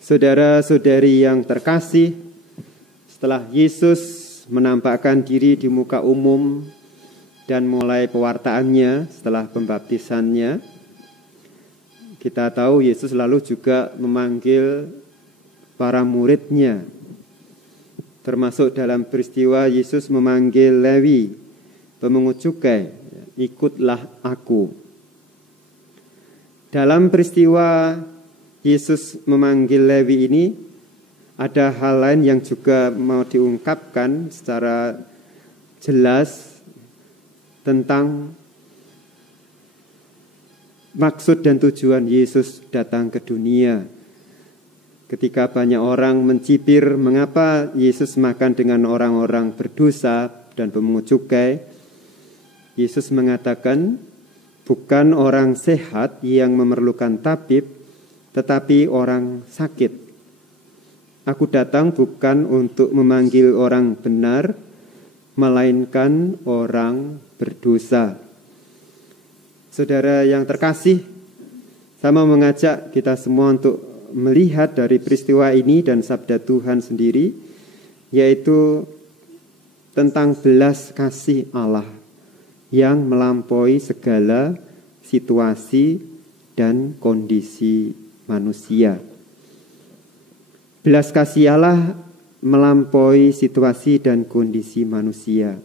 Saudara-saudari yang terkasih, setelah Yesus menampakkan diri di muka umum dan mulai pewartaannya setelah pembaptisannya, kita tahu Yesus lalu juga memanggil para muridnya. Termasuk dalam peristiwa Yesus memanggil Lewi, pemungut cukai, ikutlah aku. Dalam peristiwa Yesus memanggil Lewi ini, ada hal lain yang juga mau diungkapkan secara jelas tentang maksud dan tujuan Yesus datang ke dunia. Ketika banyak orang mencibir mengapa Yesus makan dengan orang-orang berdosa dan pemungut cukai, Yesus mengatakan, bukan orang sehat yang memerlukan tabib, tetapi orang sakit. Aku datang bukan untuk memanggil orang benar, melainkan orang berdosa. Saudara yang terkasih, saya mau mengajak kita semua untuk melihat dari peristiwa ini dan sabda Tuhan sendiri, yaitu tentang belas kasih Allah yang melampaui segala situasi dan kondisi manusia. Belas kasih Allah melampaui situasi dan kondisi manusia.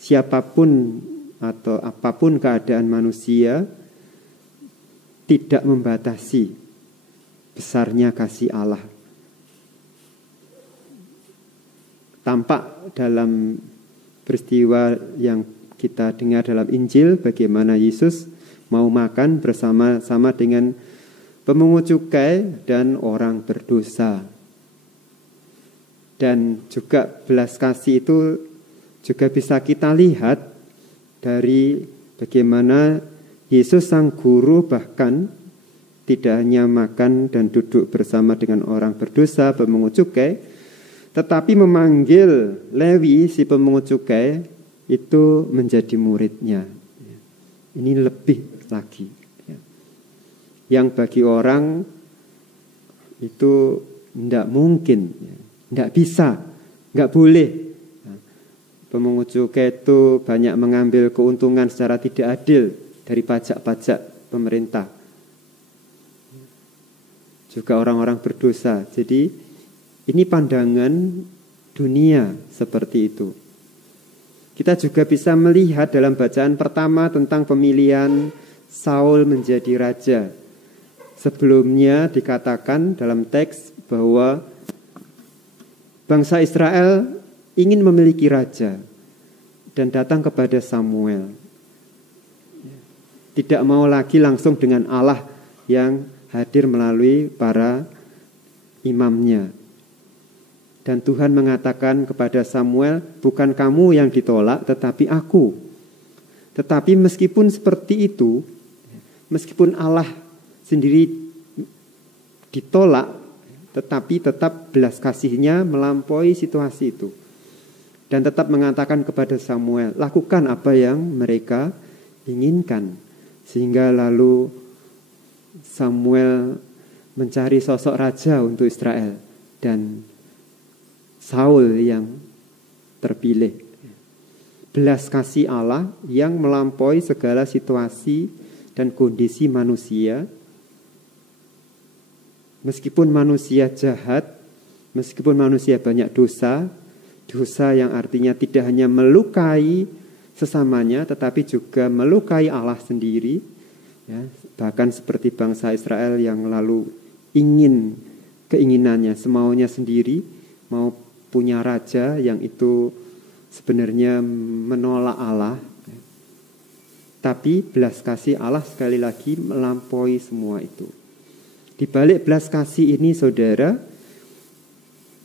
Siapapun atau apapun keadaan manusia tidak membatasi besarnya kasih Allah. Tampak dalam peristiwa yang kita dengar dalam Injil bagaimana Yesus mau makan bersama-sama dengan pemungut cukai dan orang berdosa. Dan juga belas kasih itu juga bisa kita lihat dari bagaimana Yesus sang guru bahkan tidak hanya makan dan duduk bersama dengan orang berdosa, pemungut cukai, tetapi memanggil Lewi si pemungut cukai itu menjadi muridnya. Ini lebih lagi. Yang bagi orang itu tidak mungkin, tidak bisa, tidak boleh. Pemungut cukai itu banyak mengambil keuntungan secara tidak adil dari pajak-pajak pemerintah. Juga orang-orang berdosa. Jadi ini pandangan dunia seperti itu. Kita juga bisa melihat dalam bacaan pertama tentang pemilihan Saul menjadi raja. Sebelumnya dikatakan dalam teks bahwa bangsa Israel ingin memiliki raja dan datang kepada Samuel. Tidak mau lagi langsung dengan Allah yang hadir melalui para imamnya. Dan Tuhan mengatakan kepada Samuel, bukan kamu yang ditolak tetapi aku. Tetapi meskipun seperti itu, meskipun Allah sendiri ditolak, tetapi tetap belas kasihnya melampaui situasi itu. Dan tetap mengatakan kepada Samuel, lakukan apa yang mereka inginkan. Sehingga lalu Samuel mencari sosok raja untuk Israel. Dan Saul yang terpilih. Belas kasih Allah yang melampaui segala situasi dan kondisi manusia. Meskipun manusia jahat, meskipun manusia banyak dosa, dosa yang artinya tidak hanya melukai sesamanya, tetapi juga melukai Allah sendiri. Ya, bahkan seperti bangsa Israel yang lalu ingin keinginannya, semaunya sendiri, mau punya raja yang itu sebenarnya menolak Allah. Tapi belas kasih Allah sekali lagi melampaui semua itu. Di balik belas kasih ini, saudara,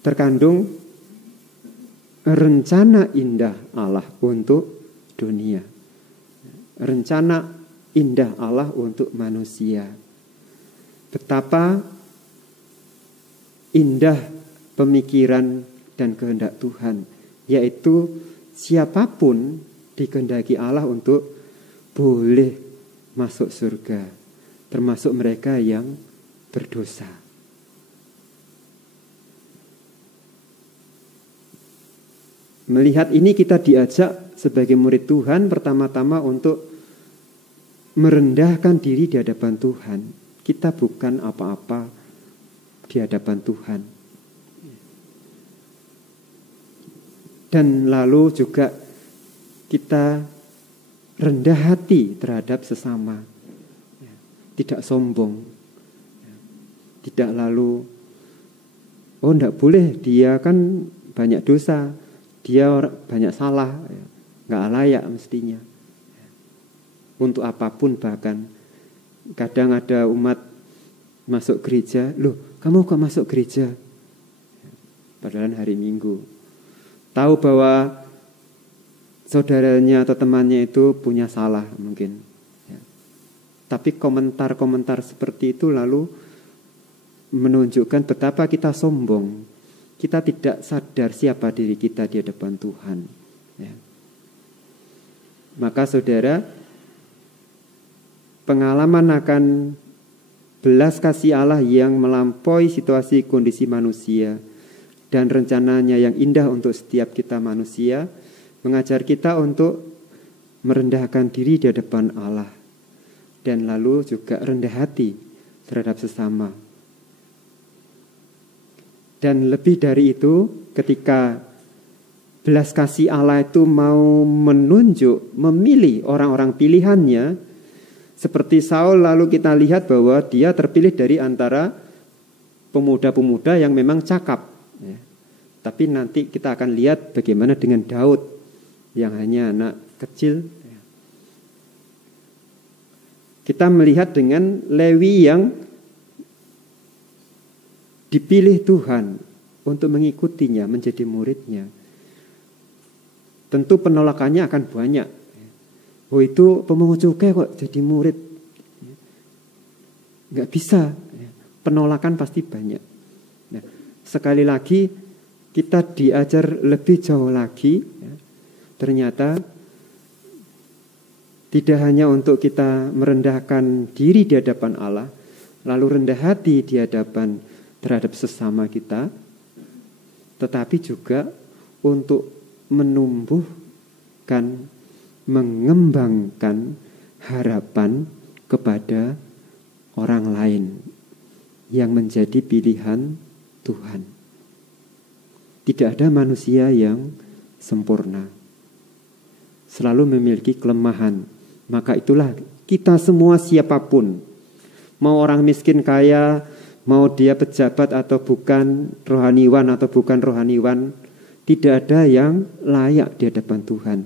terkandung rencana indah Allah untuk dunia. Rencana indah Allah untuk manusia. Betapa indah pemikiran dan kehendak Tuhan, yaitu siapapun dikehendaki Allah untuk boleh masuk surga, termasuk mereka yang berdosa. Melihat ini kita diajak sebagai murid Tuhan pertama-tama untuk merendahkan diri di hadapan Tuhan. Kita bukan apa-apa di hadapan Tuhan. Dan lalu juga kita rendah hati terhadap sesama. Tidak sombong. Tidak lalu, oh enggak boleh, dia kan banyak dosa, dia banyak salah, enggak layak mestinya. Untuk apapun bahkan. Kadang ada umat masuk gereja, loh kamu kok masuk gereja? Padahal hari Minggu. Tahu bahwa saudaranya atau temannya itu punya salah mungkin. Tapi komentar-komentar seperti itu lalu menunjukkan betapa kita sombong. Kita tidak sadar siapa diri kita di hadapan Tuhan. Maka saudara, pengalaman akan belas kasih Allah yang melampaui situasi kondisi manusia dan rencananya yang indah untuk setiap kita manusia mengajar kita untuk merendahkan diri di hadapan Allah dan lalu juga rendah hati terhadap sesama. Dan lebih dari itu, ketika belas kasih Allah itu mau menunjuk, memilih orang-orang pilihannya, seperti Saul, lalu kita lihat bahwa dia terpilih dari antara pemuda-pemuda yang memang cakap. Tapi nanti kita akan lihat bagaimana dengan Daud yang hanya anak kecil. Kita melihat dengan Lewi yang dipilih Tuhan untuk mengikutinya, menjadi muridnya. Tentu penolakannya akan banyak. Oh itu pemungut cukai kok jadi murid. Nggak bisa. Penolakan pasti banyak. Nah, sekali lagi kita diajar lebih jauh lagi. Ternyata tidak hanya untuk kita merendahkan diri di hadapan Allah, lalu rendah hati di hadapan terhadap sesama kita, tetapi juga untuk menumbuhkan, mengembangkan harapan kepada orang lain yang menjadi pilihan Tuhan. Tidak ada manusia yang sempurna, selalu memiliki kelemahan. Maka itulah kita semua siapapun, mau orang miskin kaya, mau dia pejabat atau bukan, rohaniwan atau bukan rohaniwan, tidak ada yang layak di hadapan Tuhan.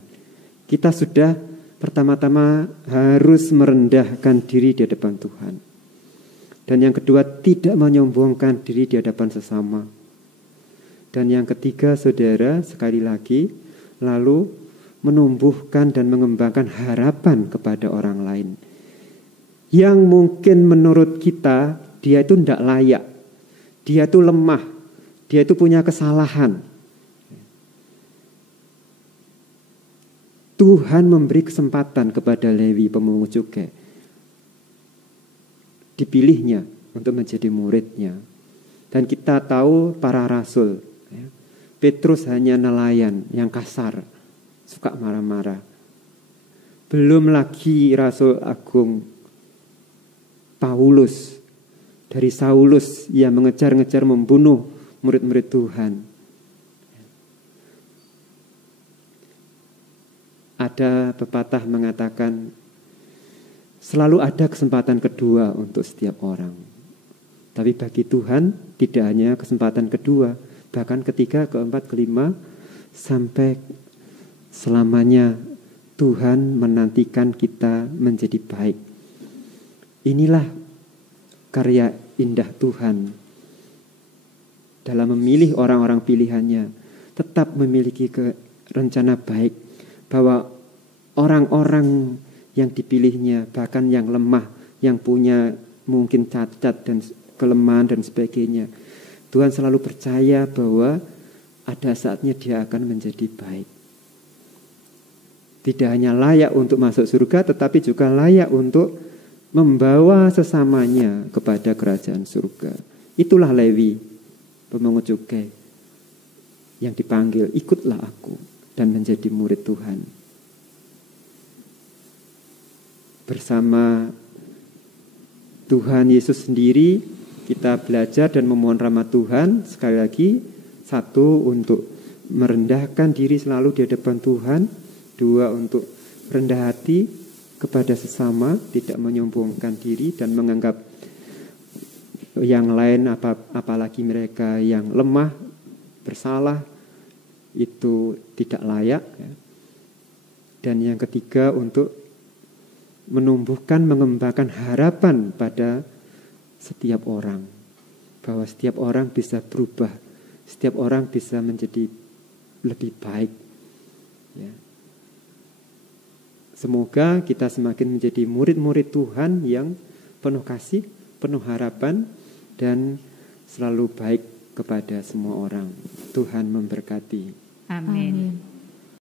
Kita sudah pertama-tama harus merendahkan diri di hadapan Tuhan. Dan yang kedua, tidak menyombongkan diri di hadapan sesama. Dan yang ketiga, saudara, sekali lagi, lalu menumbuhkan dan mengembangkan harapan kepada orang lain. Yang mungkin menurut kita, dia itu tidak layak, dia itu lemah, dia itu punya kesalahan. Tuhan memberi kesempatan kepada Lewi pemungut cukai, dipilihnya untuk menjadi muridnya. Dan kita tahu para rasul, Petrus hanya nelayan yang kasar, suka marah-marah. Belum lagi Rasul Agung Paulus, dari Saulus yang mengejar-ngejar membunuh murid-murid Tuhan. Ada pepatah mengatakan, selalu ada kesempatan kedua untuk setiap orang. Tapi bagi Tuhan tidak hanya kesempatan kedua, bahkan ketiga, keempat, kelima, sampai selamanya Tuhan menantikan kita menjadi baik. Inilah karya indah Tuhan dalam memilih orang-orang pilihannya, tetap memiliki rencana baik, bahwa orang-orang yang dipilihnya, bahkan yang lemah, yang punya mungkin cacat dan kelemahan dan sebagainya, Tuhan selalu percaya bahwa ada saatnya dia akan menjadi baik. Tidak hanya layak untuk masuk surga, tetapi juga layak untuk membawa sesamanya kepada kerajaan surga. Itulah Lewi, pemungut cukai. yang dipanggil, ikutlah aku dan menjadi murid Tuhan. Bersama Tuhan Yesus sendiri kita belajar dan memohon rahmat Tuhan. Sekali lagi, satu, untuk merendahkan diri selalu di hadapan Tuhan. Dua, untuk rendah hati kepada sesama, tidak menyombongkan diri dan menganggap yang lain, apalagi mereka yang lemah, bersalah, itu tidak layak. Dan yang ketiga, untuk menumbuhkan, mengembangkan harapan pada setiap orang, bahwa setiap orang bisa berubah, setiap orang bisa menjadi lebih baik. Ya. Semoga kita semakin menjadi murid-murid Tuhan yang penuh kasih, penuh harapan, dan selalu baik kepada semua orang. Tuhan memberkati. Amin.